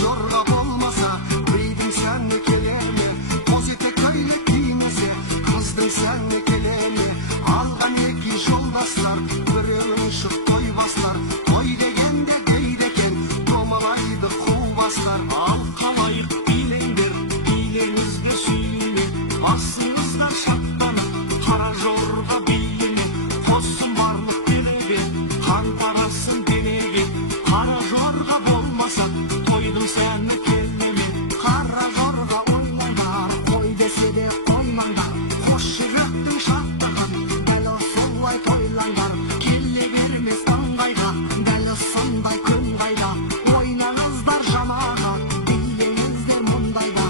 жорға болмаса, бидің сәні келеме, боз етек көйлек кимесе, қыздың сәні келеме. Алған екі жолдастар, біреуін шық той басар, той дегенде дейді екен, томалайды қу басар. Ал қалайық билеңдер, билеріңізге сүйініп, асыңыздан шаттанып, қара жорға билініп, қосын барлық денеге, қан тарасын денеге. Қара жорға болмаса, тойдың сәні келмеме. Қара жорға ойнайдар, қой десе де қоймаңдар, қош жүректің шаттаған, дәл солай тойлаңдар. Келе бермес ыңғайға, дәл сондай күн қайда, ойнаңыздар жамаға, билеңіздер мұндайда.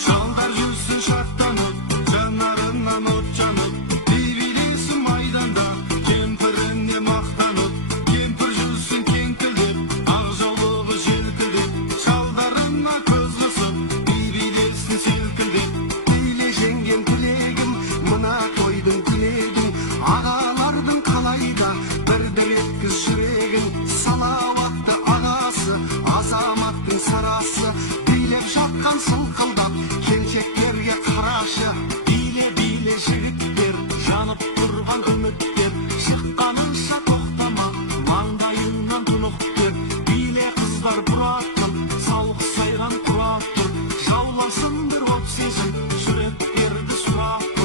Шалдар жүрсін шаттанып, жанарынан от жанып, билейсін майданда, кемпіріне мақтанып. Кемпір жүрсін кеңкілдеп, ақ жаулығы желкілдеп, шалдарына көз қысып, билейсін селкілдеп. Биле жеңген тілегім, мына тойдың тілегім, ағалардың қалайда, бірді еткіз жүрегін. Салауатты ағасы, азаматтың сарасы, билеп жатқан сылқылдап, келіншектерге қарашы. Биле биле жігіттер, жанып тұрған үміттер, шыққаныңша тоқтама, маңдайыңнан тұнық төр. Биле қыздар бұраттым, сауық сайран тұраттым, жауласын бір боп сезім, жүректерді сұраттым.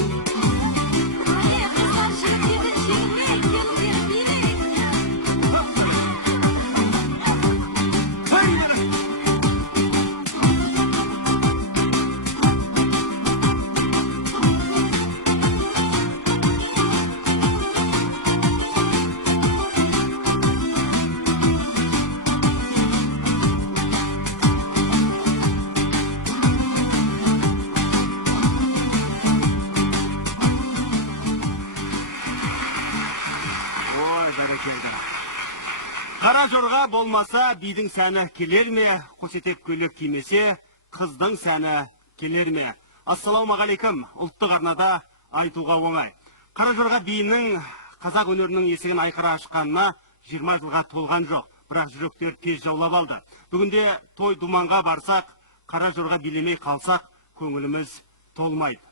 Қара жорға болмаса, бидің сәні келер ме? Қос етек көйлек кимесе, қыздың сәні келер ме? Ассалаумағалейкум, ұлттық арнада айтуға оңай. Қара жорға биінің қазақ өнерінің есігін айқара ашқанына 20 жылға толған жоқ, бірақ жүректер тез жаулап алды. Бүгінде той думанға барсақ, қара жорға билемей қалсақ, көңіліміз толмайды.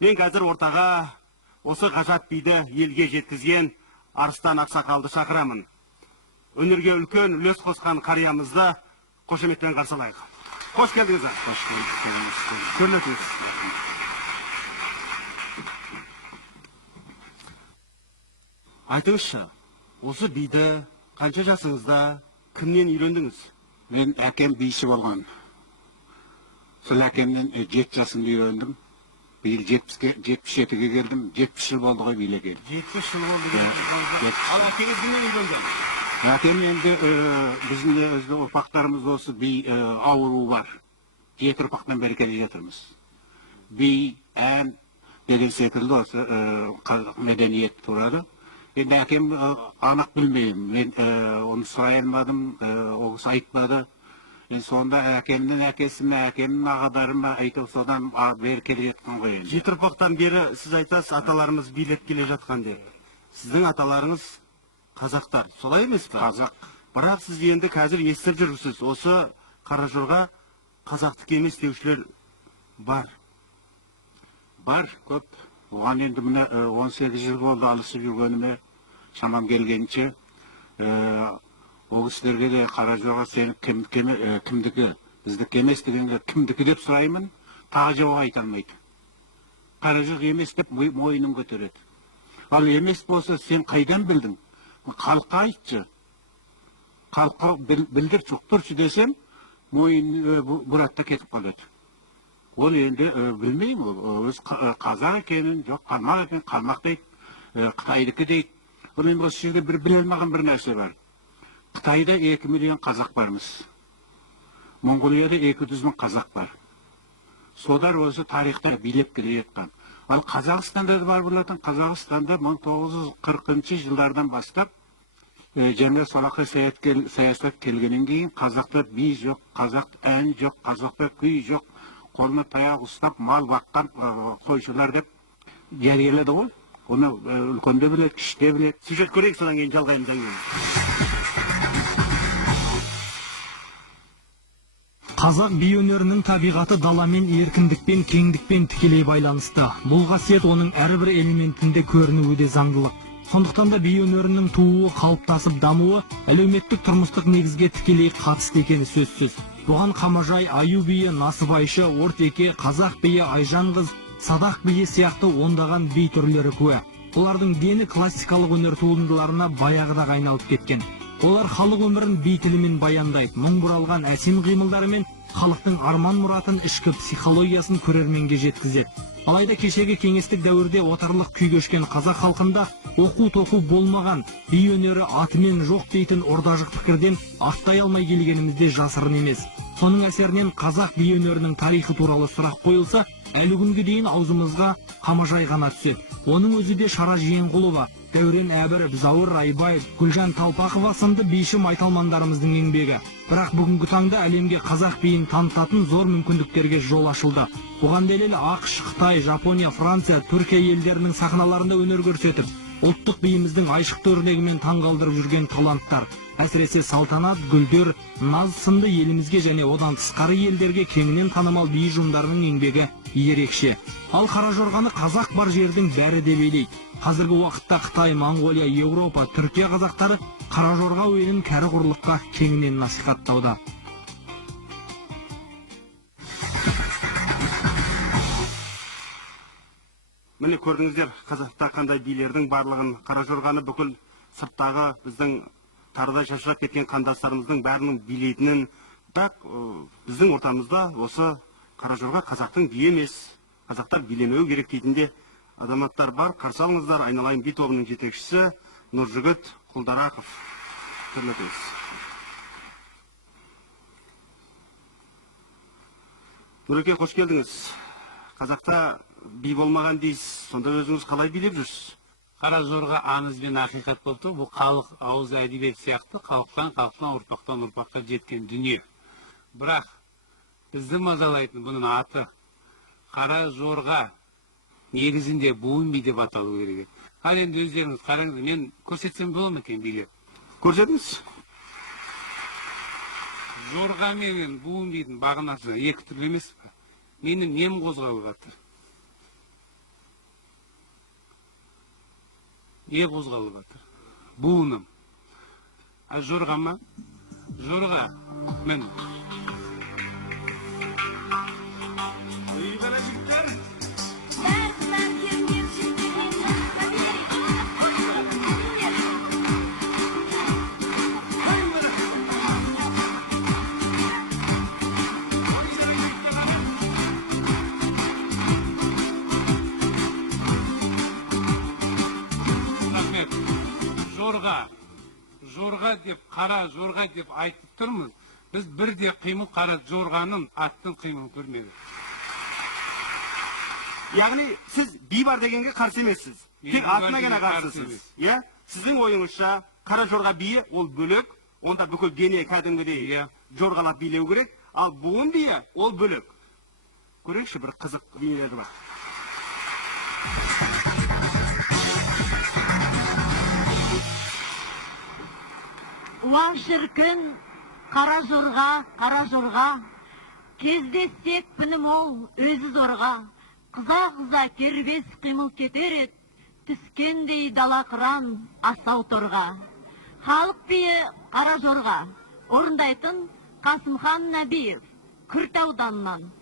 Мен қазір ортаға осы ғажап биді елге жеткізген Арыстан Ақсақалды шақырамын. Өнерге үлкен үлес қосқан қариямызды қошеметпен қарсы алайық. Қош келдіңіздер. Қош келдіңіз. Көрінесіз. Айтыңызшы, осы биді қанша жасыңызда кімнен үйлендіңіз? Мен әкем биші болған. Сол әкемнен 7 жасымда үйрендім. Биыл 77-ге келдім. 70 жыл болды ғой билеге. 70 жыл болды. Ал әкеңіз кімнен үйленді? Әкем енді біздің өзді ұрпақтарымыз осы би ауруы бар. 7 ұрпақтан бері келе жатырмыз. Би, ән деген секілді осы мәдениет туралы. Енді әкем анық білмеймін. Мен оны сұрай алмадым, ол кісі айтпады. Енді сонда әкемнің әкесіме, әкемнің ағадарыма айтып содан бері келе жатқан ғой енді. 7 ұрпақтан бері сіз айтасыз, аталарымыз билеп келе жатқан деп. Сіздің аталарыңыз қазақтар, солай емес пе? Қазақ. Бірақ сіз енді қазір естіп жүрсіз, осы қара жорға қазақтық емес деушілер бар. Бар, көп. Оған енді мына 18 жыл болды анысып жүргеніме, шамам келгенше. Ол кісілерге де қара жорға сені кімдікі, біздікі емес дегенде кімдікі деп сұраймын, тағы жауап айта алмайды. Қара жорға емес деп мойнын көтереді. Ал емес болса сен қайдан білдің? Халыққа айтшы. Халыққа білдір тұршы десем, мойын бұратта кетіп қалады. Ол енді білмеймін, ол өз қазақ екенін, жоқ қалмақ екенін, қалмақ дейді, Қытайдікі дейді. Ол енді осы жерде бір біле алмаған бір нәрсе бар. Қытайда 2 миллион қазақ бармыз. Монғолияда 200 мың қазақ бар. Содар осы тарихта билеп келе жатқан. Ал Қазақстанда да бар болатын. Қазақстанда 1940 жылдардан бастап жаңа солақай саясат келгеннен кейін қазақта би жоқ, қазақ ән жоқ, қазақта күй жоқ, қолына таяқ ұстап мал баққан қойшылар деп жариялады ғой. Оны үлкен де біледі, кіші де біледі. Сюжет көрейік, содан кейін жалғаймыз әңгімені. Қазақ би өнерінің табиғаты даламен, еркіндікпен, кеңдікпен тікелей байланысты. Бұл қасиет оның әрбір элементінде көрінуі де заңдылық. Сондықтан да би өнерінің тууы, қалыптасып дамуы әлеуметтік тұрмыстық негізге тікелей қатысты екені сөзсіз. Бұған Қамажай, Аю биі, Насыбайшы, Ортеке, Қазақ биі, Айжан қыз, Садақ биі сияқты ондаған би түрлері куә. Олардың дені классикалық өнер туындыларына баяғыда айналып кеткен. Олар халық өмірін би тілімен баяндайды, мұң бұралған әсем қимылдарымен халықтың арман мұратын, ішкі психологиясын көрерменге жеткізеді. Алайда кешегі кеңестік дәуірде отарлық күй кешкен қазақ халқында оқу-тоқу болмаған, би өнері атымен жоқ дейтін ордажық пікірден аттай алмай келгенімізде жасырын емес. Соның әсерінен қазақ би өнерінің тарихы туралы сұрақ қойылса, әлі күнге дейін аузымызға Қамажай ғана түседі. Оның өзі де Шара Жиенқұлова, Дәурен Әбіров, Зауыр Айбаев, Гүлжан Талпақова сынды биші майталмандарымыздың еңбегі. Бірақ бүгінгі таңда әлемге қазақ биін танытатын зор мүмкіндіктерге жол ашылды. Бұған дәлел ақш, Қытай, Жапония, Франция, Түркия елдерінің сахналарында өнер көрсетіп, ұлттық биіміздің айшықты өрнегімен таңғалдырып жүрген таланттар. Әсіресе Салтанат, Гүлдер, Наз сынды елімізге және одан тысқары елдерге кеңінен танымал би ұжымдарының еңбегі ерекше. Ал Қара Жорғаны қазақ бар жердің бәрі де билейді. Қазіргі уақытта Қытай, Монғолия, Еуропа, Түркия қазақтары Қара Жорға әуенін кәрі құрлыққа кеңінен насихаттауда. Міне көрдіңіздер, қазақта қандай билердің барлығын, Қара Жорғаны бүкіл сырттағы біздің тарыдай шашырап кеткен қандастарымыздың бәрінің билейтінін. Бірақ біздің ортамызда осы Қара Жорға қазақтың биі емес, қазақтар биленуі керек дейтінде адаматтар бар. Қарсы алыңыздар, айналайын би тобының жетекшісі Нұржігіт Құлдарақов. Түрлетіңіз. Нұреке, қош келдіңіз. Қазақта би болмаған дейсіз, сонда өзіңіз қалай билеп жүрсіз? Қара Жорға аңыз бен ақиқат болды. Бұл халық ауыз әдебиет сияқты халықтан ұрпақтан ұрпаққа жеткен дүние. Бірақ бізді мазалайтын бұның аты Қара Жорға негізінде буын би деп аталу керек. Ал енді өздеріңіз қараңыз, мен көрсетсем болады ма екен билеп? Көрсетіңіз. Жорға мен буын бидің бағынасы екі түрлі емес пе? Менің нем қозғалып жатыр. Не қозғалып жатыр? Буыным. А жорға ма? Жорға. Мен. Жорға деп, Қара Жорға деп айтып тұрмыз. Біз бірде қимыл Қара Жорғаның аттың қимыл көрмеді. Яғни сіз би бар дегенге қарсы емессіз. Тек атына ғана қарсысыз. Сіздің ойыңызша Қара Жорға биі ол бөлек, онда бүкіл дене кәдімгідей жорғалап билеу керек, ал буын биі ол бөлек. Көрейікші, бір қызық бейнелері бар. Уақ шіркін, Қара Жорға, кездессек піні мол өзі зорға, қыза кербес қимыл кетерет, түскендей дала қыран асау торға. Халық биі Қара Жорға, орындайтын Қасымхан Нәбиев, Күрт ауданынан.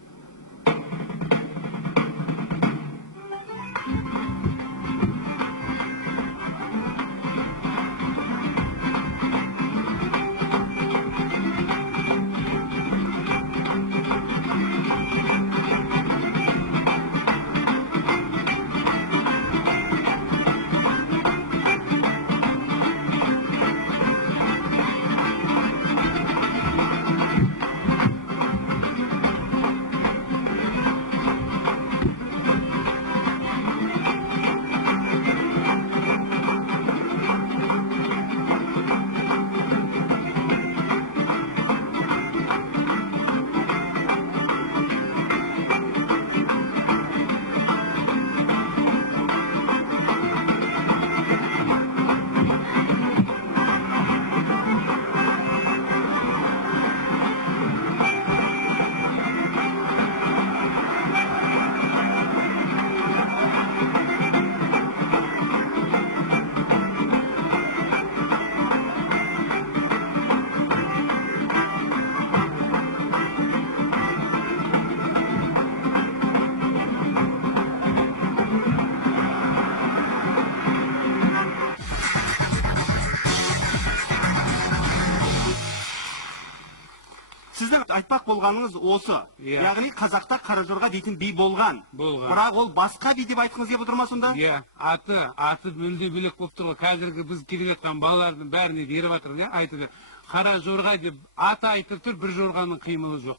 айтпақ болғаныңыз осы. Иә. Яғни қазақта Қаражорға дейтін би болған. Болған. Бірақ ол басқа би деп айтқыңыз келіп отыр ма сонда? Иә, аты мүлде бөлек болып тұр ғой. Қазіргі біз келе жатқан балалардың бәріне беріп жатыр, не айтып Қара жорға деп аты айтып тұр, бір жорғаның қимылы жоқ.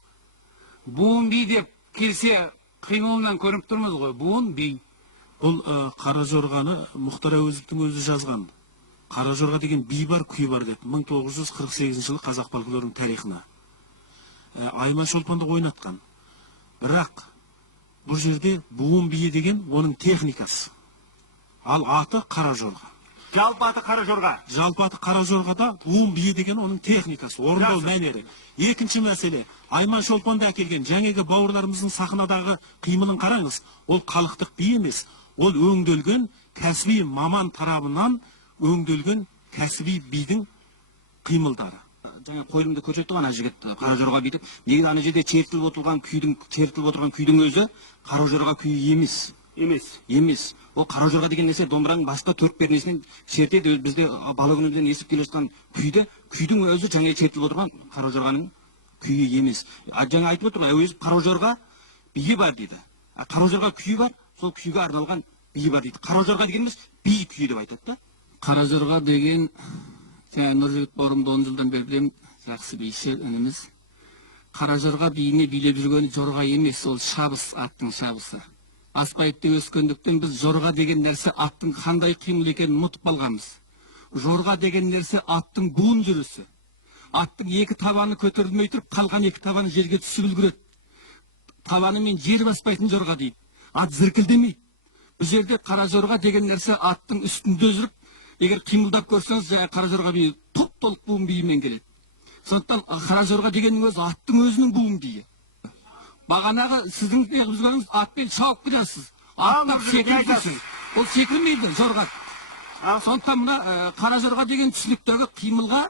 Буын би деп келсе қимылынан көріп тұрмыз ғой. Буын би. Бұл Қара жорғаны Мұхтар Әуезовтің өзі жазған. Қара жорға деген би бар, күй бар деп 1948 жылы қазақ фольклорының тарихына. Айман Шолпанды ойнатқан. Бірақ бұл жерде буын биі деген оның техникасы. Ал аты Қара жорға. Жалпы аты Қаражорға. Жалпы аты Қара жорғада буын биі деген оның техникасы, орындау мәнері. Екінші мәселе, Айман Шолпанды әкелген жаңағы бауырларымыздың сахнадағы қимылын қараңыз. Ол халықтық би емес, ол өңделген кәсіби маман тарабынан өңделген кәсіби бидің қимылдары. Жаңа қойылымда көрсетті ана жігіт Қаражорға би деп. Неге ана жерде чертіліп отырған күйдің өзі Қаражорға күйі емес. Емес. Ол Қаражорға деген нәрсе домбыраның басқа төрт пернесінен шертеді. Бізде бала күнімізден естіп келе жатқан күйдің өзі жаңа чертіліп отырған Қаражорғаның күйі емес. Жаңа айтып отыр Әуезов Қаражорға биі бар дейді. Қаражорға күйі бар, сол күйге арналған биі бар дейді. Қаражорға деген емес, би күйі деп айтады да. Қаражорға деген Нұржігіт бауырымды 10 жылдан бері білемін, жақсы биші ініміз. Қаражорға биіне билеп жүрген жорға емес, ол шабыс, аттың шабысы. Аспайыпты өскендіктен біз жорға деген нәрсе аттың қандай қимыл екенін ұмытып қалғанбыз. Жорға деген нәрсе аттың буын жүрісі. Аттың екі табаны көтерілмей тұрып, қалған екі табаны жерге түсіп үлгереді. Табанымен жер баспайтын жорға дейді. Ат зіркілдемейді. Бұл жерде Қаражорға деген нәрсе аттың үстінде жүріп, егер қимылдап көрсеңіз, Қаражорға биі толық буын биімен келеді. Сондықтан Қаражорға дегеннің өзі аттың өзінің буын биі. Бағанағы сіздің неғызғаныңыз атпен шауып келесіз. Аттап секірмейсіз. Ол секірмейді жорға. Сондықтан мына Қаражорға деген түсініктегі қимылға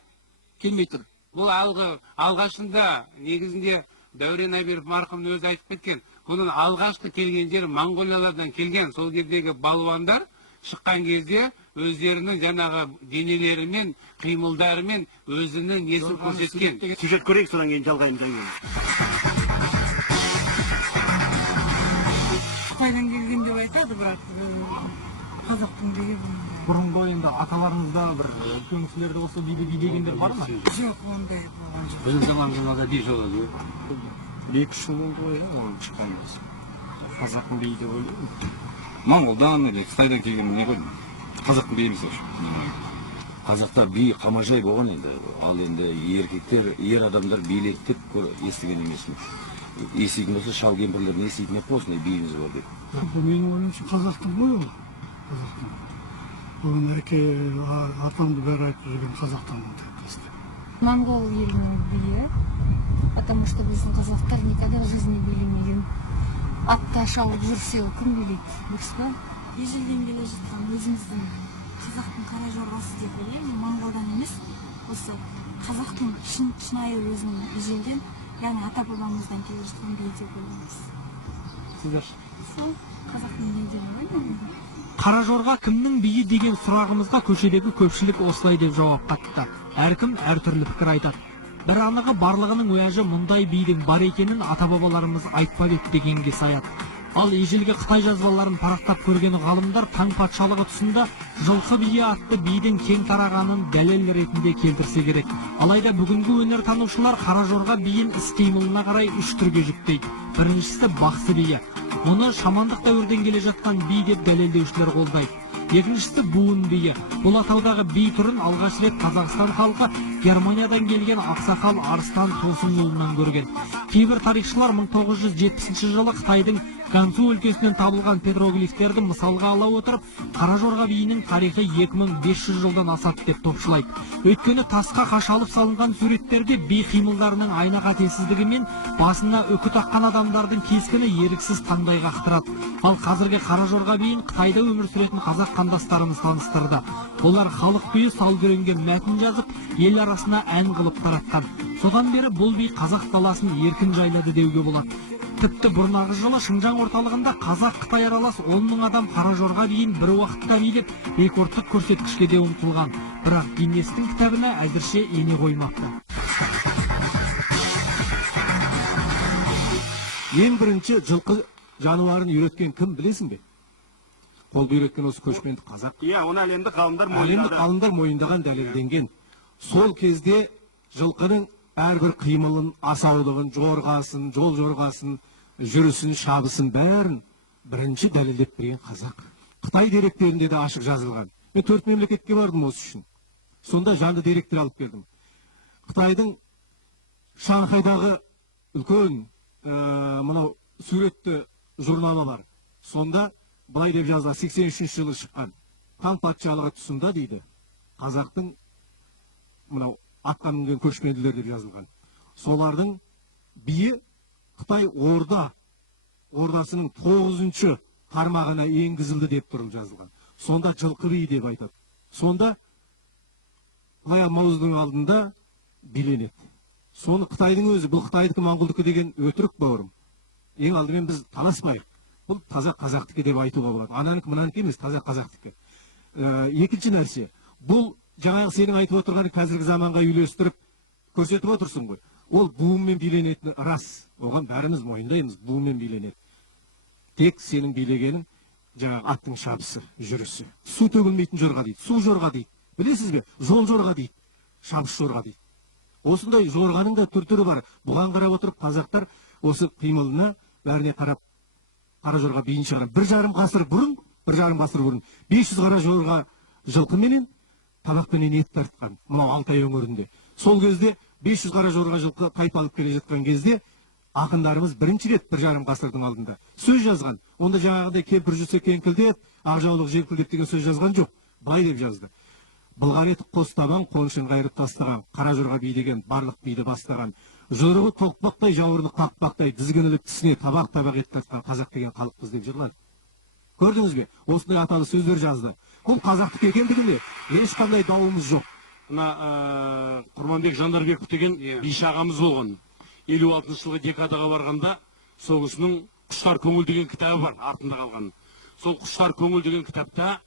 келмей тұр. Бұл алғашында негізінде Дәурен Әберов марқұмның өзі айтып кеткен. Бұның алғашқы келген жері Монғолиялардан келген. Сол кездегі балуандар шыққан кезде өздерінің жаңағы денелерімен, қимылдарымен өзінің несін көрсеткен. Сюжет көрейік, содан кейін жалғаймыз. Қытайдан келген деп айтады, бірақ қазақтың деген. Бұрынғы ойында аталарыңызда бір үлкен кісілерде осы биді билегендер бар ма? Жоқ, ондай болған жоқ. Біздің заманымызда би жолады. 2-3 жыл болды ғой, оның шыққанымыз. Қазақтың биі деп ойлаймын. Моңғолдан или Қытайдан келген не ғой? Қазақтың биі емес. Қазақта би қамажай болған енді. Ал енді еркектер, ер адамдар билейді деп естіген емеспін. Еститін болса, шал кемпірлердің еститін еп осындай биіміз бар деп. Менің ойымша қазақтың ғой ол. Бүгін әке атамды бәрі айтып жүрген қазақтан тәптесті. Монгол елінің биі, потому что біздің қазақтар никогда в жизни билемеген. Атта шауып жүрсе, кім билейді, дұрыс па? Ежелден келе жатқан өзіміздің қазақтың қара жорғасы деп ойлаймын, моңғолдан емес, осы қазақтың шынайы өзінің ежелден, яғни ата бабамыздан келе жатқан би деп ойлаймыз. Сіздер? Сол қазақтың биі деп ойлаймын. Қара жорға кімнің биі деген сұрағымызға көшедегі көпшілік осылай деп жауап қатты. Әркім әртүрлі пікір айтады. Бір анығы барлығының уәжі мұндай бидің бар екенін ата-бабаларымыз айтпап еді дегенге саяды. Ал ежелгі Қытай жазбаларын парақтап көрген ғалымдар таң патшалығы тұсында жылқы биі атты бидің кең тарағанын дәлел ретінде келтірсе керек. Алайда бүгінгі өнертанушылар қара жорға биін іс-қимылына қарай 3 түрге жіктейді. Біріншісі бақсы биі. Оны шамандық дәуірден келе жатқан би деп дәлелдеушілер қолдайды. Екіншісі буын биі. Бұл атаудағы би түрін алғаш рет Қазақстан халқы Германиядан келген ақсақал Арыстан Тосынұлынан көрген. Кейбір тарихшылар 1970 жылы Қытайдың Гансу өлкесінен табылған петроглифтерді мысалға ала отырып, қара жорға биінің тарихы 2500 жылдан асады деп топшылайды. Өйткені тасқа қашалып салынған суреттерде би қимылдарының айна қатесіздігі мен басына үкі таққан адамдардың кескіні еріксіз таңдай қақтырады. Ал қазіргі қара жорға биін Қытайда өмір сүретін қазақ қандастарымыз таныстырды. Олар халық биі салгүренген мәтін жазып, ел арасына ән қылып таратқан. Содан бері бұл би қазақ даласын еркін жайлады деуге болады. Тіпті бұрнағы жылы Шыңжаң орталығында Қазақ-Қытай аралас 10 000 адам қара жорға биін бір уақытта билеп, рекордтық көрсеткішке де ұмтылған. Бірақ Гиннестің кітабына әзірше ене қоймапты. Ең бірінші жылқы жануарын үйреткен кім білесің бе? Қолды үйреткен осы көшпенді қазақ. Иә, оны әлемдік ғалымдар Әлемдік ғалымдар мойындаған, дәлелденген. Сол кезде жылқының әрбір қимылын, асаулығын, жорғасын, жол жорғасын, жүрісін, шабысын бәрін бірінші дәлелдеп берген қазақ. Қытай деректерінде де ашық жазылған. Мен 4 мемлекетке бардым осы үшін. Сонда жанды деректер алып келдім. Қытайдың Шанхайдағы үлкен мынау суретті журналы бар. Сонда былай деп жазылған, 83 жылы шыққан. Хан патшалығы тұсында дейді, қазақтың мынау атқа мінген көшпенділер деп жазылған. Солардың биі Қытай ордасының 9-шы тармағына енгізілді деп тұрып жазылған. Сонда жылқы биі деп айтады. Сонда Лая Маузының алдында биленеді. Соны Қытайдың өзі, бұл Қытайдікі, Моңғолдікі деген өтірік бауырым. Ең алдымен біз таласпайық. Бұл таза қазақтікі деп айтуға болады. Ананікі, мынанікі емес, таза қазақтікі. Екінші нәрсе, бұл жаңағы сенің айтып отырған қазіргі заманға үйлестіріп көрсетіп отырсың ғой. Ол буынмен биленетіні рас. Оған бәріміз мойындаймыз, буынмен биленеді. Тек сенің билегенің жаңағы аттың шабысы, жүрісі. Су төгілмейтін жорға дейді, су жорға дейді. Білесіз бе? Жол жорға дейді, шабыс жорға дейді. Осындай жорғаның да түр-түрі бар. Бұған қарап отырып қазақтар осы қимылына бәріне қарап қара жорға биін шығарған. 1,5 ғасыр бұрын 500 қара жорға жылқыменен табақпенен ет тартқан, мынау Алтай өңірінде. Сол кезде 500 қара жорға жылқы тайпалып келе жатқан кезде ақындарымыз бірінші рет 1,5 ғасырдың алдында сөз жазған. Онда жаңағыдай кемпір жүрсе кеңкілдеп, ақжаулық желкілдеп деген сөз жазған жоқ. Былай деп жазды: Былғар етіп қос табан, қонышын қайырып тастаған, қара жорға би деген барлық биді бастаған. Жорығы тоқпақтай, жауырны қақпақтай, дізгініліп тісіне табақ ет тартқан қазақ деген халықпыз деп жырлады. Көрдіңіз бе? Осындай аталы сөздер жазды. Бұл қазақтық екендігіне ешқандай дауымыз жоқ. Мына Құрманбек Жандарбеков деген биші ағамыз болған. 56 жылғы декадаға барғанда соғысының Құштар көңіл деген кітабы бар, артында қалған. Сол Құштар көңіл деген кітапта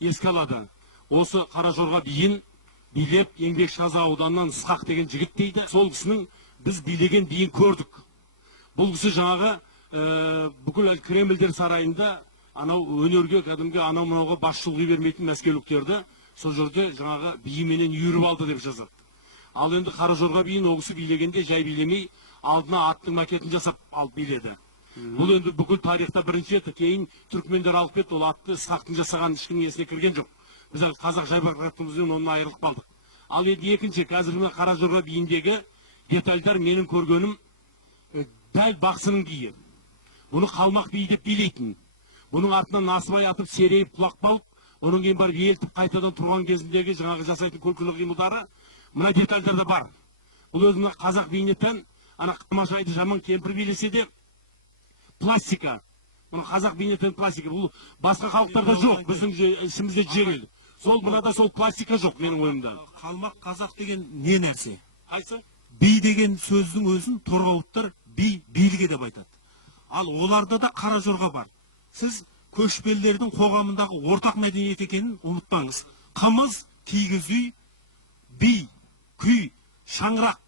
еске алады. Осы қара жорға биін билеп еңбек шаза ауданынан Ысқақ деген жігіт дейді. Сол кісінің біз билеген биін көрдік. Бұл кісі жаңағы бүкіл Кремльдер сарайында анау өнерге кәдімгі анау мынауға басшылық бермейтін мәскеуліктерді сол жерде жаңағы биіменен үйіріп алды деп жазады. Ал енді қара жорға биін ол кісі билегенде жай билемей алдына аттың макетін жасап алып биледі. Бұл енді бүкіл тарихта бірінші рет, кейін түркмендер алып кетті, ол атты Ысқақтың жасаған ешкімнің есіне кірген жоқ. Біз қазақ жайбарақаттығымызбен онын айырылып қалдық. Ал енді екінші, қазіргі қара жорға биіндегі детальдар менің көргенім дәл бақсының биі. Бұны қалмақ биі деп билейтін. Бұның артынан насыбай атып, серейіп, құлақ болып, оның кейін барып елтіп қайтадан тұрған кезіндегі жаңағы жасайтын көркілі қимылдары мына детальдарда бар. Бұл өзінің қазақ биіне тән, ана қамашайды жаман кемпір билесе де пластика. Бұны қазақ биіне тән пластика. Бұл басқа халықтарда жоқ, біздің ішімізде жеңіл. Сол мынада сол пластика жоқ менің ойымда. Қалмақ қазақ деген не нәрсе? Қайсы? Би деген сөздің өзін торғауыттар билге деп айтады. Ал оларда да қара жорға бар. Сіз көшпелілердің қоғамындағы ортақ мәдениет екенін ұмытпаңыз. Қымыз, кигіз үй, би, күй, шаңырақ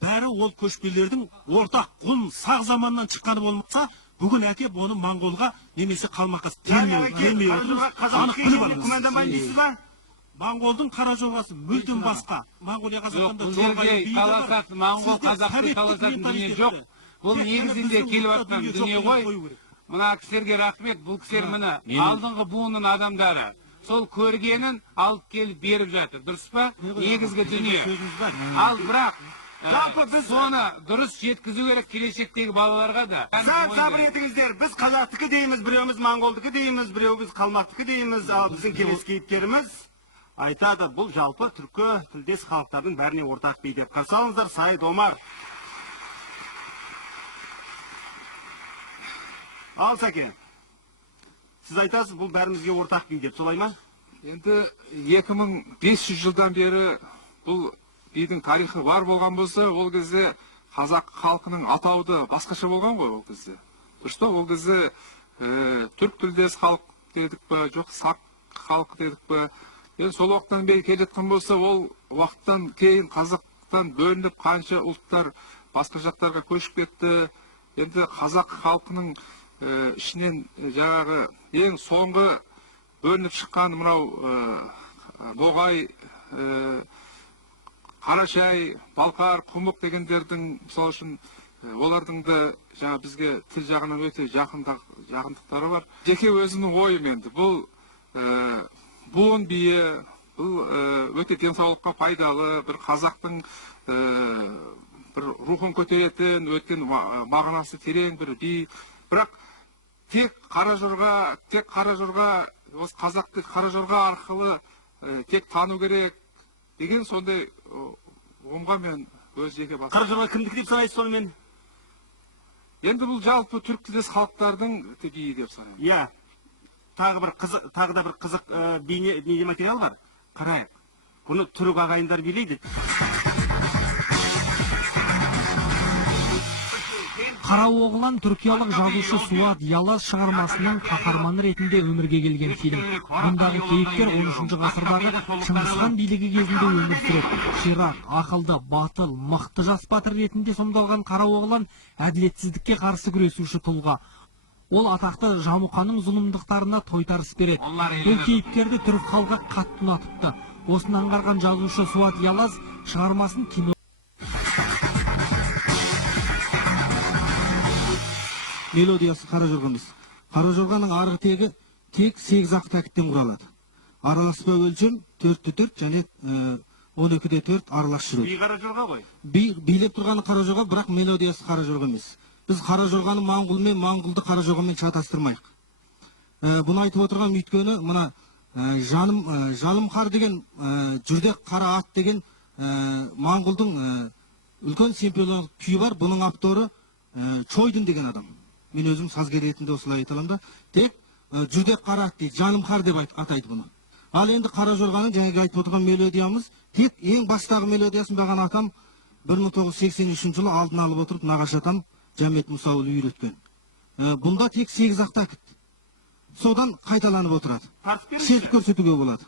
бәрі ол көшпелілердің ортақ. Оның сақ заманнан шыққаны болмаса, бүгін әкеп оны Моңғолға немесе Қалмаққа Моңғолдың қара жорғасы мүлдем басқа. Моңғолияға жақында Моңғол қазақты таласатын дүние жоқ. Бұл негізінде келіп жатқан дүние ғой. Мына кісілерге рахмет, бұл кісілер міне алдыңғы буынның адамдары. Сол көргенін алып келіп беріп жатыр. Дұрыс па? Негізгі дүние. Ал бірақ соны дұрыс жеткізу керек келешектегі балаларға да. Сабыр етіңіздер. Біз қазақтікі дейміз, біреуміз моңғолдікі дейміз, біреуміз қалмақтікі дейміз. Ал біздің келесі кейіпкеріміз айтады, бұл жалпы түркі тілдес халықтардың бәріне ортақ би деп. Қарсы алыңыздар, Сайд Омар. Ал Сәкен, сіз айтасыз, бұл бәрімізге ортақ би деп, солай ма? Енді 2500 жылдан бері бұл бидің тарихы бар болған болса, ол кезде қазақ халқының атауды басқаша болған ғой ол кезде. Дұрыс па? Ол кезде түрк тілдес халық дедік пе, жоқ сақ халық дедік пе. Енді сол уақыттан бері келе жатқан болса, ол уақыттан кейін қазақтан бөлініп қанша ұлттар басқа жақтарға көшіп кетті. енді қазақ халқының ішінен жаңағы ең соңғы бөлініп шыққан мынау ноғай, қарашай, балқар, құмық дегендердің мысалы үшін олардың да жаңа бізге тіл жағынан өте жақындықтары бар. Жеке өзімнің ойым енді бұл буын биі, бұл өте денсаулыққа пайдалы, бір қазақтың бір рухын көтеретін, өткен мағынасы терең бір би. Бірақ тек қара жорға, осы қазақты қара жорға арқылы тек тану керек деген сондай оңға мен өз жеке басым. Қара жорға кімдікі деп санайсыз сонымен? Енді бұл жалпы түркітілдес халықтардың биі деп санаймын. Иә. Тағы да бір қызық бейне материал бар. Қарайық. Бұны түрік ағайындар билейді. Қара оғлан түркиялық жазушы Суат Ялаз шығармасының қаһарманы ретінде өмірге келген фильм. Бұндағы кейіпкер 13 ғасырдағы Шыңғысхан билігі кезінде өмір сүреді. Ширақ, ақылды, батыл, мықты жас батыр ретінде сомдалған Қара оғлан әділетсіздікке қарсы күресуші тұлға. Ол атақты Жамұқаның зұлымдықтарына тойтарыс береді. Бұл кейіпкерді түрік халқы қатты ұнатыпты. Осыны аңғарған жазушы Суат Ялаз шығармасын кино мелодиясы қара жорғамыз. Қара жорғаның арғы тегі тек 8 ақ тәкіттен құралады. Араласпа өлшем 4-4 және 12-4 аралас жүреді. Би қара жорға ғой. Билеп тұрғаны қара жорға, бірақ мелодиясы қара жорға емес. Біз қара жорғаны моңғолмен, моңғолды қара жорғамен шатастырмайық. Бұны айтып отырған өйткені мына жаным қар деген жүрдек қара ат деген моңғолдың үлкен симфониялық күйі бар. Бұның авторы Чойдын деген адам. Мен өзім сазгер ретінде осылай айта аламын да, тек жүрдек қара ат дейді, жаным қар деп атайды бұны. Ал енді қара жорғаның жаңағы айтып отырған мелодиямыз тек ең бастағы мелодиясын маған атам 1983 жылы алдын алып отырып нағашы атам Жәмет Мұсаұлы үйреткен. Бұнда тек 8 ақ тәкіт. Содан қайталанып отырады. Шертіп көрсетуге болады.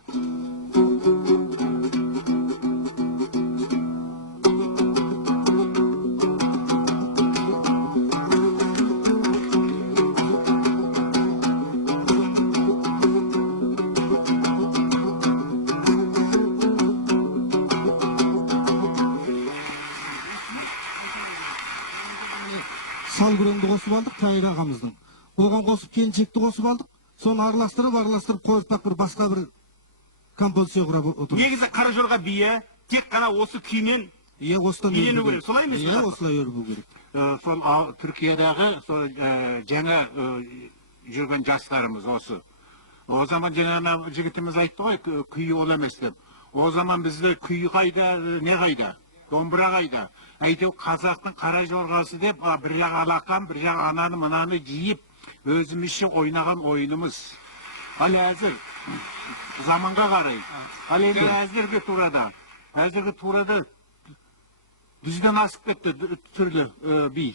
Салгүреңді қосып алдық, Тайыр ағамыздың. Оған қосып келіншекті қосып алдық. Соны араластырып қойыртпақ бір басқа бір композиция құрап отырмыз. Негізі қара жорға биі тек қана осы күймен үйлену керек. Солай емес пе? Осылай өрбу керек. Сол Түркиядағы жаңа жүрген жастарымыз осы. О zaman жаңа жігітіміз айтты ғой, күйі ол емес деп. О zaman бізде күйі қайда, не қайда? Домбыра қайда? Әйтеу қазақтың қара жорғасы деп, бір жақ алақан, бір жақ ананы мынаны жиып, өзімізше ойнаған ойынымыз. Ал әзір, заманға қарай. Ал енді әзіргі турада бізден асып кетті түрлі би,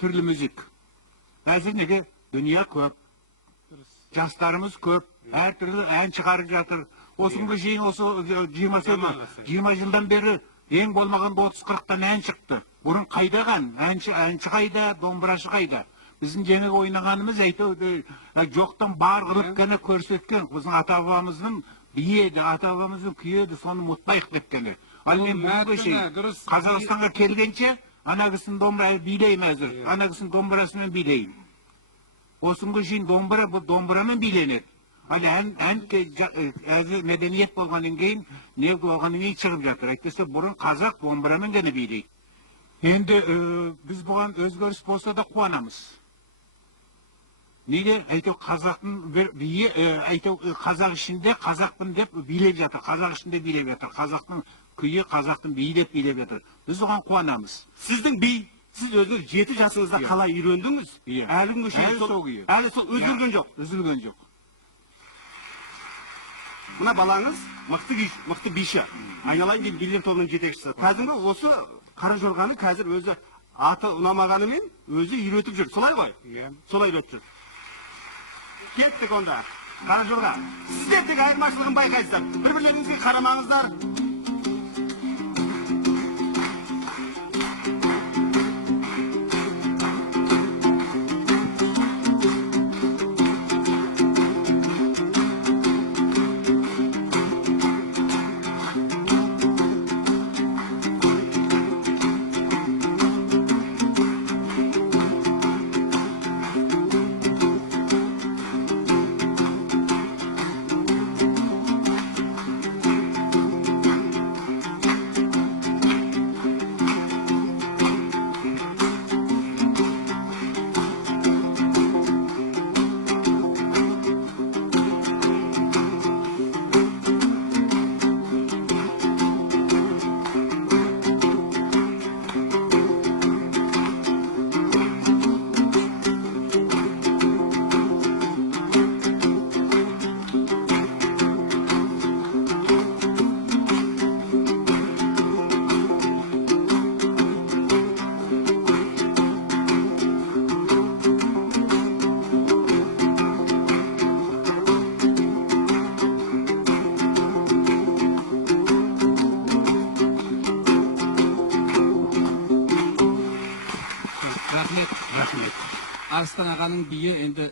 түрлі мүзик. Әзір неге? Дүния көп, жастарымыз көп, әртүрлі ән шығарып жатыр. Осынғы жиын осы 20 жылдан бері ең болмаған 30-40-тан ән шықты. Бұрын қайдаған? Әнші қайда, домбырашы қайда? Біздің жеңіл ойнағанымыз жоқтан бар қылып кені көрсеткен. Біздің ата-бабамыздың биеді, ата-бабамыздың күйеді, соны ұмытпайық деп кені. Ал мен бүгінгі Қазақстанға келгенше, ана кісінің домбырасын билеймін әзір. Ана кісінің домбырасымен билеймін. Осынғы жиын домбырамен биленеді. Ал ән әзір мәдениет болғанын кейін, не болғанын кейін шығып жатыр. Әйтпесе бұрын қазақ домбырамен гені билейді. Енді біз бұған өзгеріс болса да қуанамыз. Неге? Әйтеу қазақтың биі, әйтеу қазақ ішінде қазақпын деп билеп жатыр. Қазақ ішінде билеп жатыр. Қазақтың күйі, қазақтың биі деп билеп жатыр. Біз оған қуанамыз. Сіздің би, сіз өзіңіз 7 жасыңызда қалай үйрендіңіз? Әлі сол өзгерген жоқ. Үзілген жоқ. Мына балаңыз мықты биші. Айналайын деп билер тобының жетекшісі. Кәдімгі осы қара жорғаны қазір өзі аты ұнамағанымен өзі үйретіп жүр. Солай ғой? Солай үйретіп жүр. Кеттік онда. Қара жорға. Сіздер тек айырмашылығын байқайсыздар. Бір-бірлеріңізге қарамаңыздар. Арыстан ағаның биі енді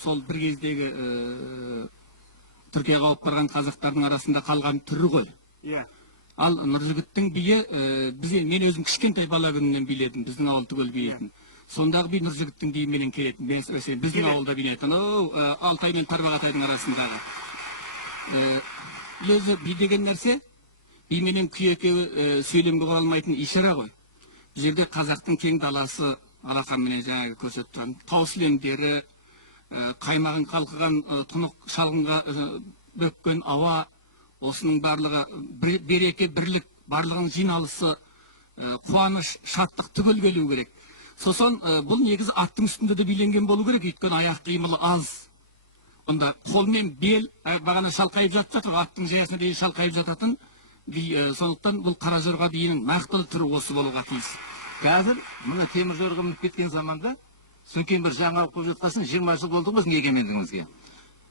сол бір кездегі Түркияға алып барған қазақтардың арасында қалған түрі ғой. Иә. Ал Нұржігіттің биі мен өзім кішкентай бала күнінен биледім, біздің ауыл түгел билетін. Сондағы би Нұржігіттің биіменен келетін. Біздің ауылда билетін. 6 мен Тарбағатайдың арасындағы. Өзі би деген нәрсе, бименен күй екеуі сөйлемге қалмайтын ишара ғой. Жерде қазақтың кең даласы алақанменен жаңағы көрсетіп тұрған. Тау сілемдері, қаймағын қалқыған тұнық шалғынға бөккен ауа, осының барлығы береке, бірлік, барлығын жиналысы, қуаныш, шаттық түгел келу керек. Сосын бұл негізі аттың үстінде де биленген болу керек, өйткені аяқ қимылы аз. Онда қолмен бел, бағана шалқайып жатыр, аттың жаясына дейін шалқайып жататын. Сондықтан бұл Қаражорға биінің нақтылы түрі осы болуға тиіс. Қазір мына темір жорға мініп кеткен заманда сөйкен бір жаңалық болып жатқасын 20 жыл болды біздің егемендігімізге.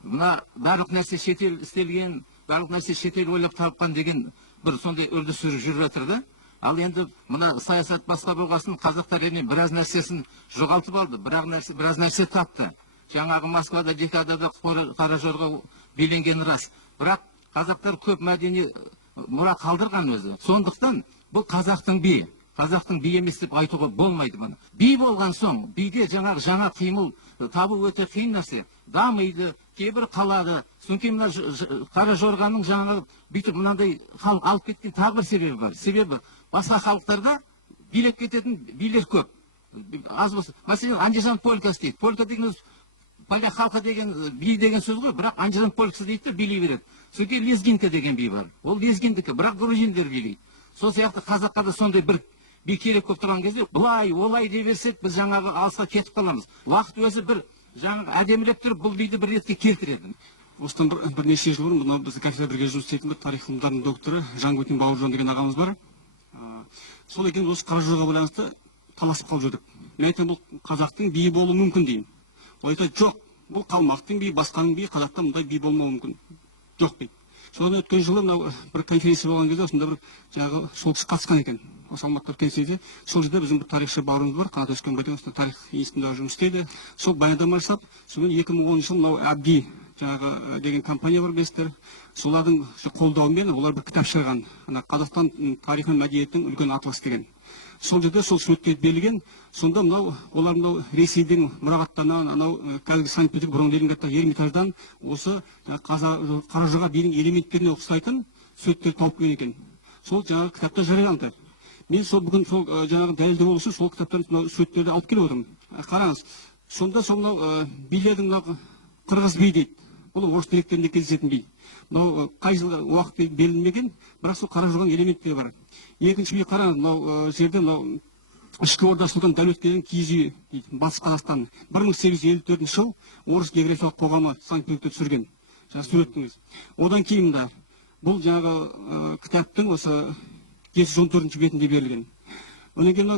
Мына барлық нәрсе шетел істелген, барлық нәрсе шетел ойлап тапқан деген бір сондай үрдіс жүріп жатыр да. Ал енді мына саясат басқа болғасын қазақтар елінен біраз нәрсесін жоғалтып алды, біраз нәрсе тапты. Жаңағы Москвада, декадада Қаражорға биленген рас. Бірақ қазақтар көп мәдени мұра қалдырған өзі. Сондықтан бұл қазақтың биі. Қазақтың би емес деп айтуға болмайды бұны. Би болған соң, биде жаңа қимыл табу өте қиын нәрсе. Дамиды, кейбір қалады. Сондықтан мына Қаражорғаның жаңағы бүйтіп мынандай халық алып кеткен тағы бір себебі бар. Себебі басқа халықтарда билеп кететін билер көп. Аз болса, мәселен, Андижан полкасы дейді. Полка деген поляк халқы деген би деген сөз ғой, бірақ Андижан полкасы дейді де билей береді. Сондықтан лезгинка деген би бар. Ол лезгиндікі, бірақ грузиндер билейді. Сол сияқты қазаққа да сондай бір би керек болып тұрған кезде, бұлай, олай дей берсек, біз жаңағы алысқа кетіп қаламыз. Уақыт өзі бір жаңағы әдемілеп тұрып, бұл биді бір ретке келтіреді. Осыдан бірнеше жыл бұрын, мына біздің кафедрада бірге жұмыс істейтін бір тарих ғылымдарының докторы Жаңғөтен Бауыржан деген ағамыз бар. Сол екен осы Қаражорға байланысты таласып қалып жүрдік. Мен айтамын, бұл қазақтың биі болуы мүмкін деймін. Ол айтады, жоқ, бұл қалмақтың биі, басқаның биі, қазақта мұндай би болмауы мүмкін. Жоқ дейді. Содан өткен жылы мынау бір конференция болған кезде осында бір жаңағы сол кісі қатысқан екен. Осы Алматыда конференцияда сол жерде біздің бір тарихшы бауырымыз бар, Қанат Өскенбай деген тарих институтында жұмыс істейді. Сол баяндама жасап, сонымен 2010 жылы мынау Абди жаңағы деген компания бар білесіздер. Солардың қолдауымен олар бір кітап шығарған. Ана Қазақстан тарихы мәдениетінің үлкен атлас деген. Сол жерде сол суретке берілген. Сонда олар Ресейдің мұрағаттарынан, анау қазіргі Санкт-Петербург бұрынғы Ленинградтағы Эрмитаждан осы Қаражорға биінің элементтеріне ұқсайтын суреттер тауып келген екен. Сол жаңағы кітапта жарияланды. Мен сол бүгін сол жаңағы дәлелді болу үшін сол кітаптан суреттерді алып келіп отырмын. Қараңыз, сонда сол билердің қырғыз би дейді. Бұл орыс деректерінде кездесетін би. Мынау қай жылғы уақыт белгіленбеген, бірақ сол Қаражорғаның элементтері бар. Екінші би қараңыз, мынау жерде мынау ішкі орда сұлтан дәулеткерейдің киіз үйі дейді, Батыс Қазақстан. 1854 жыл орыс географиялық қоғамы Санкт-Петербургте түсірген. Жаңағы суреттіңіз. Одан кейін да бұл жаңағы кітаптың осы 714 бетінде берілген. Одан кейін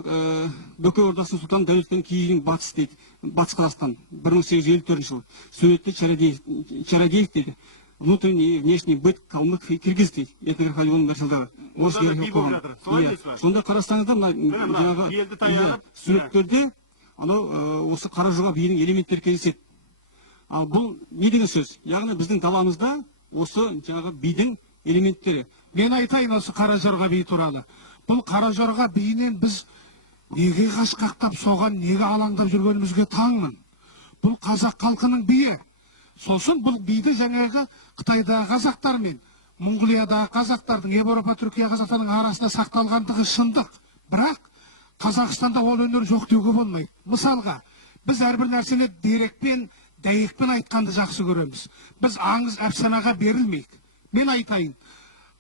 Бөкей ордасының сұлтан дәулеткерейдің киіз үйінің батыс дейді, Батыс Қазақстан. 1854 жыл. Суретте Чародеев дейді. Внутренний, внешний быт калмык и киргиз дейді. Этнографиялық материалдары. Сонда қарастаңыздар, жаңағы суреттерде осы Қаражорға биінің элементтері кездеседі. Ал бұл не деген сөз? Яғни біздің даламызда осы жаңағы бидің элементтері. Мен айтайын осы Қаражорға би туралы. Бұл Қаражорға биінен біз неге қашқақтап соған, неге алаңдап жүргенімізге таңмын. Бұл қазақ халқының биі. Сосын бұл биді жаңағы Қытайдағы қазақтар мен Монғолиядағы қазақтардың, Европа, Түркия қазақтарының арасында сақталғандығы шындық. Бірақ Қазақстанда ол өнер жоқ деуге болмайды. Мысалға, біз әрбір нәрсені дерекпен, дәйекпен айтқанды жақсы көреміз. Біз аңыз әпсанаға берілмейік. Мен айтайын,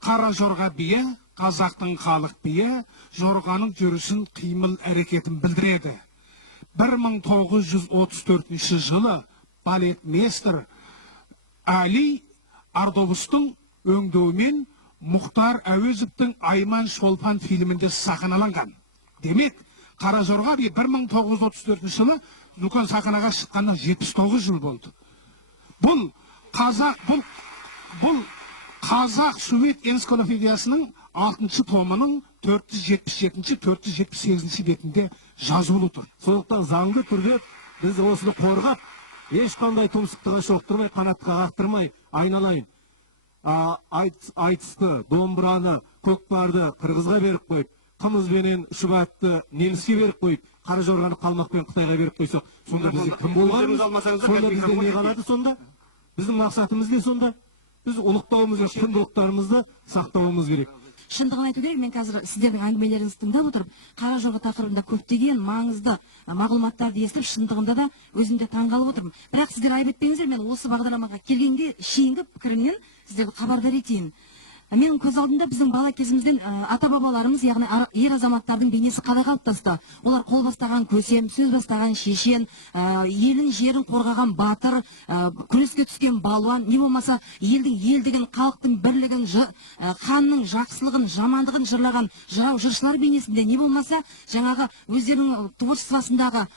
Қаражорға биі, қазақтың халық биі, жорғаның жүрісін, қимыл әрекетін білдіреді. 1934 жылы балетмейстер Али Ардобустың өңдеуімен Мұхтар Әуезовтің Айман Шолпан фильмінде сахналанған. Демек, Қаражорға би 1934 жылы үлкен сахнаға шыққанына 79 жыл болды. Бұл Қазақ Совет энциклопедиясының 6-шы томының 477-478 бетінде жазулы тұр. Сондықтан заңды түрде біз осыны қорғап, ешқандай тұмсықтыға шоқтырмай, қанатқа қақтырмай, айналайын. Айтысты, домбыраны, көкпарды қырғызға беріп қойып, қымызбенен шұбатты неміске беріп қойып, қара жорғаны қалмақпен Қытайға беріп қойсақ, сонда бізде кім болғанымыз? Сонда бізде не қалады сонда? Біздің мақсатымыз не сонда? Біз ұлықтауымыз, құндылықтарымызды сақтауымыз керек. Шындығын айту керек, мен қазір сіздердің әңгімелеріңізді тыңдап отырып, қара жорға тақырыбында көптеген маңызды мағлұматтарды естіп, шындығында да өзімде таңғалып отырмын. Бірақ сіздер айып етпеңіздер, мен осы бағдарламаға келгенде шейінгі пікірімнен сіздерді хабардар етейін. Менің көз алдымда біздің бала кезімізден ата бабаларымыз, яғни ер азаматтардың бейнесі қалай қалыптасты. Олар қол бастаған көсем, сөз бастаған шешен, елін жерін қорғаған батыр, күреске түскен балуан, не болмаса елдің елдігін, халықтың бірлігін, ханның жақсылығын, жамандығын жырлаған жырау жыршылар бейнесінде, не болмаса жаңағы өздерінің творчествосындағы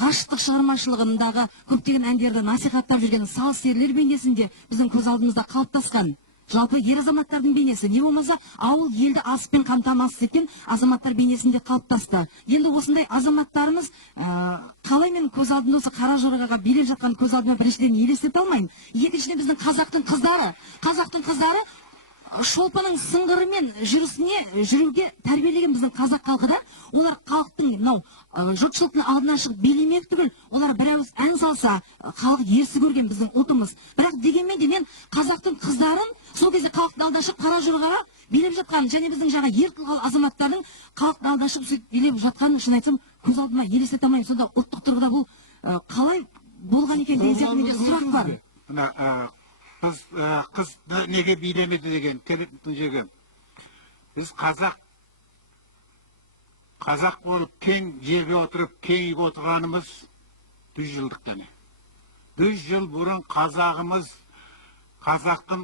ғашықтық шығармашылығындағы көптеген әндерді насихаттап жүрген сал серілер бейнесінде біздің көз алдымызда қалыптасқан. Жалпы ер азаматтардың бейнесі, не болмаса ауыл елді аспен қамтамасыз еткен азаматтар бейнесінде қалыптасты. Енді осындай азаматтарымыз қалай мен көз алдымда осы қара жорғаға билеп жатқан көз алдыма біріншіден елестете алмаймын. Екіншіден біздің қазақтың қыздары шолпаның сыңғырымен жүруге тәрбиелеген біздің қазақ халқы да, олар халықтың мынау жұртшылықтың алдына шығып билемек түгіл, олар бір ауыз ән салса, халық ерсі көрген біздің ұлтымыз. Бірақ дегенмен де мен қазақтың қыздарын сол кезде халықтың алдына шығып қара жорғаға билеп жатқан, және біздің жаңа ер тұлғалы азаматтардың халықтың алдына шығып билеп жатқанын шын айтсам көз алдыма елестете алмаймын. Сонда ұлттық тұрғыда бұл қалай болған екен деген сияқты менде сұрақ бар. Қыз неге билемеді деген келетін жерге. Біз қазақ болып кең жерге отырып, кең үйге отырғанымыз 100 жылдықтан. 100 жыл бұрын қазақтың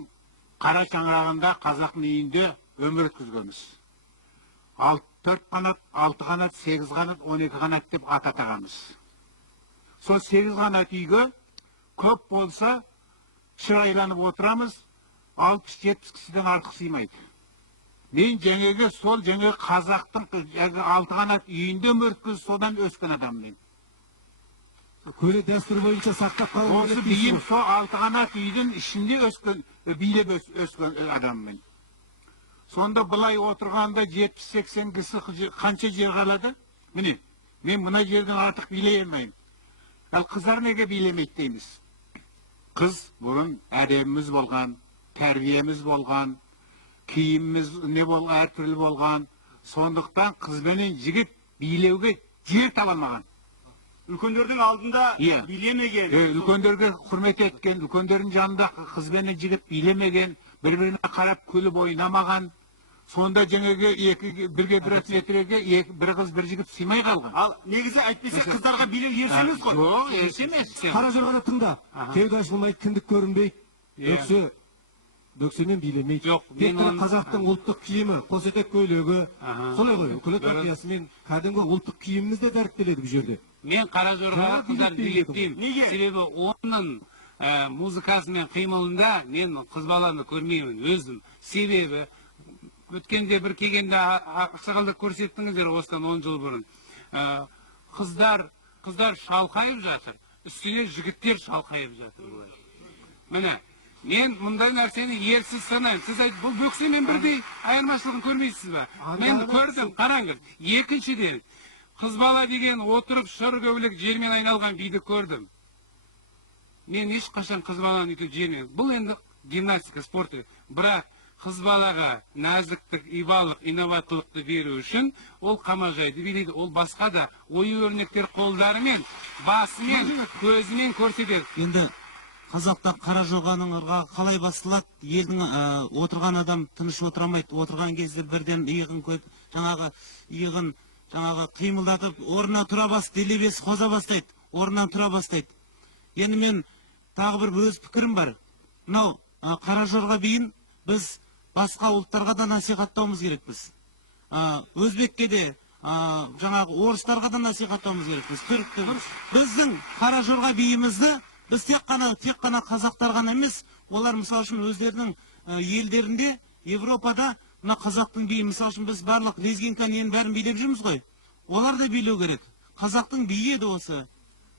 қара шаңырағында, қазақтың үйінде өмір өткізгенбіз. 4 қанат, 6 қанат, 8 қанат, 12 қанат деп ат атағанбыз. Сол 8 қанат үйге көп болса шырайланып отырамыз, 60-70 кісіден артық сыймайды. Мен сол қазақтың 6 қанат үйінде өмір өткізіп, содан өскен адаммын. Көне дәстүр бойынша сақтап қалған. Осы бейім сол 6 қанат үйдің ішінде билеп өскен адаммын. Сонда бұлай отырғанда 70-80 кісі қанша жер қалады? Міне, мен мына жерден артық билей алмаймын. Ал қыздар неге билемейді дейміз? Қыз бұрын әдеміміз болған, тәрбиеміз болған, киіміміз әртүрлі болған. Сондықтан қызбенен жігіт билеуге жер таламаған. Үлкендердің алдында билемеген. Үлкендерге құрмет еткен, үлкендердің жанында қызбенен жігіт билемеген, бір-біріне қарап күліп ойнамаған. Сонда бірге бір әтілетіреге бір қыз бір жігіт сыймай қалған. Ал негізі әйтпесе қыздарға билеу ерсі емес қой. Жоқ, ерсі емес. Қара жорғаны тыңда. Кеуде ашылмайды, кіндік көрінбейді. Бөксемен билемейді. Тек қана қазақтың ұлттық киімі, қос етек көйлегі, солай ғой, үкілі тақиясымен кәдімгі ұлттық киіміміз де дәріптеледі бұл жерде. Мен қара жорғаға қыздар билетпеймін. Себебі оның музыкасы мен қимылында мен қыз баланы көрмеймін өзім. Себебі өткенде бір келгенде ақсақалды көрсеттіңіздер осыдан 10 жыл бұрын. Қыздар шалқайып жатыр, үстіне жігіттер шалқайып жатыр. Міне, мен мұндай нәрсені ерсіз санаймын. Сіз айтып, бұл бөксемен бірдей айырмашылығын көрмейсіз бе? Мен көрдім, қараңыз. Екіншіден, қыз бала деген отырып шыр көйлек жермен айналған биді көрдім. Мен ешқашан қыз баланы үйтіп жермен. Бұл енді гимнастика спорты. Бірақ қыз балаға нәзіктік, ибалық, инноваторлықты беру үшін ол қамажайды билейді. Ол басқа да ою өрнектер қолдарымен, басымен, көзімен көрсетеді. Енді қазақтан қара жорғаның қалай басылады? Елдің отырған адам тыныш отырамайды. Отырған кезде бірден иығын қойып, иығын қимылдатып, орнынан тұра бастайды, делебесі қоза бастайды, орнынан тұра бастайды. Енді мен тағы бір өз пікірім бар. Мынау қара жорға биін біз басқа ұлттарға да насихаттауымыз керекпіз. Өзбекке де, орыстарға да насихаттауымыз керекпіз. Біздің қара жорға биімізді біз тек қана қазақтар ғана емес, олар мысалы үшін өздерінің елдерінде, Европада мына қазақтың биі, мысалы үшін біз барлық лезгинка ненің бәрін билеп жүрміз ғой. Олар да билеу керек. Қазақтың биі еді осы.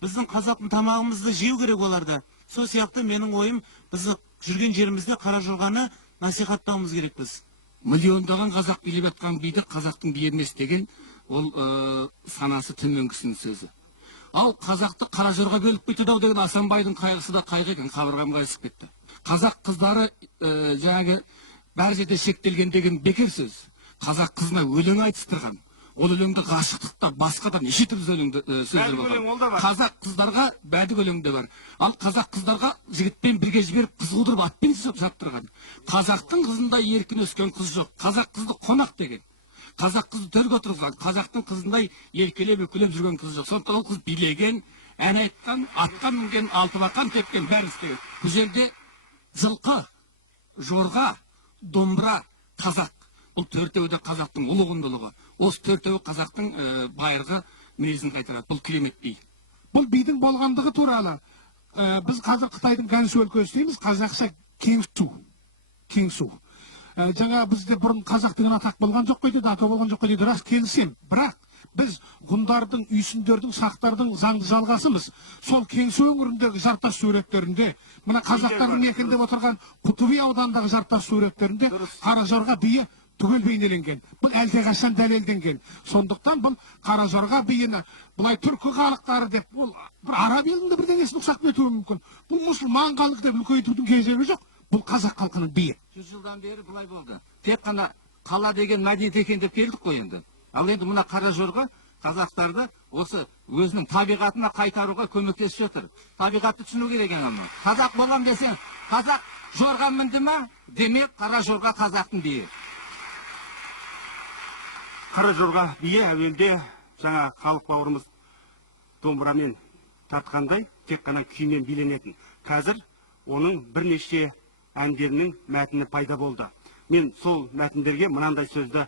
біздің қазақтың тамағымызды жеу керек оларда. Сол сияқты менің ойым, біз жүрген жерімізде Қара Жорғаны насихаттауымыз керекпіз. Миллиондаған қазақ билеп жатқан биді қазақтың би емес деген ол санасы төменгісінің сөзі. Ал қазақты Қара Жорға бөліп кетті ау деген Асанбайдың қайғысы да қайғы екен, қабырғам қайысып кетті. Қазақ қыздары жаңағы бәр жерде шектелген деген бекер сөз. Қазақ қызына өлең айтыстырған. Ол өлеңді ғашықтықта басқа да неше түрлі сөздер бар. Қазақ қыздарға бәдік өлең де бар. Ал қазақ қыздарға жігітпен бірге жіберіп қыз қудырып атпен жаптырған. Қазақтың қызында еркін өскен қыз жоқ. Қазақ қызды қонақ деген. Қазақ қызды төрге отырған, қазақтың қызындай еркелеп өкілеп жүрген қыз жоқ. Сондықтан ол қыз билеген, ән айтқан, аттан мінген, алтыбақан тепкен бәрі істеген. Бұл жерде жылқы, жорға, домбыра, қазақ. Бұл төртеуі де қазақтың ұлы құндылығы. Осы төртеуі қазақтың байырғы мінезін қайтарады. Бұл керемет би. Бұл бидің болғандығы туралы біз қазір Қытайдың Гансу өлкесі дейміз, қазақша Кеңсу. Жаңа бізде бұрын қазақ деген атақ болған жоқ қой дейді, ата болған жоқ қой дейді, рас келісем. Бірақ біз ғұндардың, үйсіндердің, сақтардың заңды жалғасымыз. Сол Кеңсу өңіріндегі жартас суреттерінде, мына қазақтардың мекендеп отырған Құтуби ауданындағы жартас суреттерінде Қара Жорға биі түгел бейнеленген. Бұл әлдеқашан дәлелденген. Сондықтан бұл Қара Жорға биіні бұлай түркі халықтары деп, бұл араб елінде бірдеңесін ұқсатып кетуі мүмкін. Бұл мұсылман халық деп үлкейтудің кезегі жоқ. Бұл қазақ халқының биі. 100 жылдан бері бұлай болды. Тек қана қала деген мәдениет екен деп келдік қой енді. Ал енді мына Қара Жорға қазақтарды осы өзінің табиғатына қайтаруға көмектесіп жатыр. Табиғатты түсіну керек екен. Қазақ болам десең, қазақ жорға мінді ме? Демек Қара Жорға қазақтың биі. Қара Жорға биі әуелде жаңа халық бауырымыз домбырамен тартқандай тек қана күймен биленетін. Қазір оның бірнеше әндерінің мәтіні пайда болды. Мен сол мәтіндерге мынандай сөзді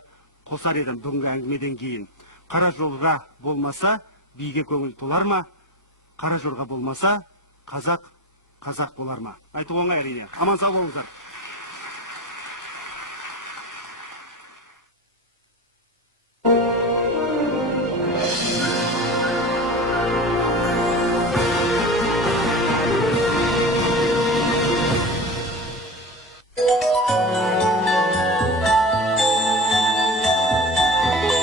қосар едім бүгінгі әңгімеден кейін. Қара Жорға болмаса биге көңіл толар ма? Қара Жорға болмаса қазақ болар ма? Айту оңай әрине. Аман сау болыңыздар.